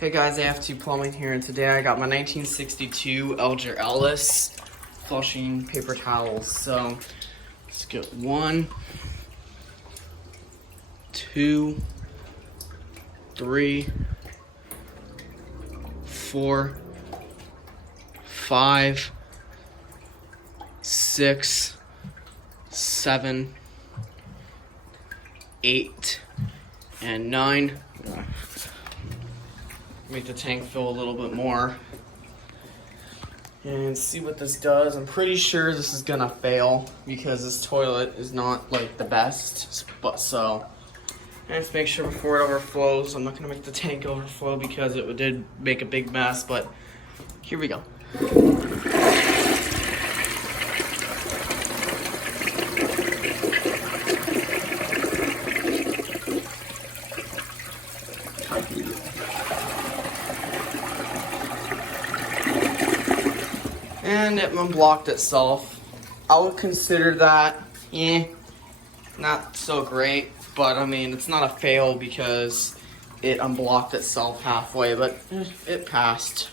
Hey guys, AF2 Plumbing here, and today I got my 1962 Eljer Ellis flushing paper towels. So let's get 1, 2, 3, 4, 5, 6, 7, 8, and 9. Make the tank fill a little bit more and see what this does. I'm pretty sure this is gonna fail because this toilet is not like the best, but so I have to make sure before it overflows. I'm not gonna make the tank overflow because it did make a big mess, but here we go. And it unblocked itself. I would consider that, not so great, but I mean, it's not a fail because it unblocked itself halfway, but it passed.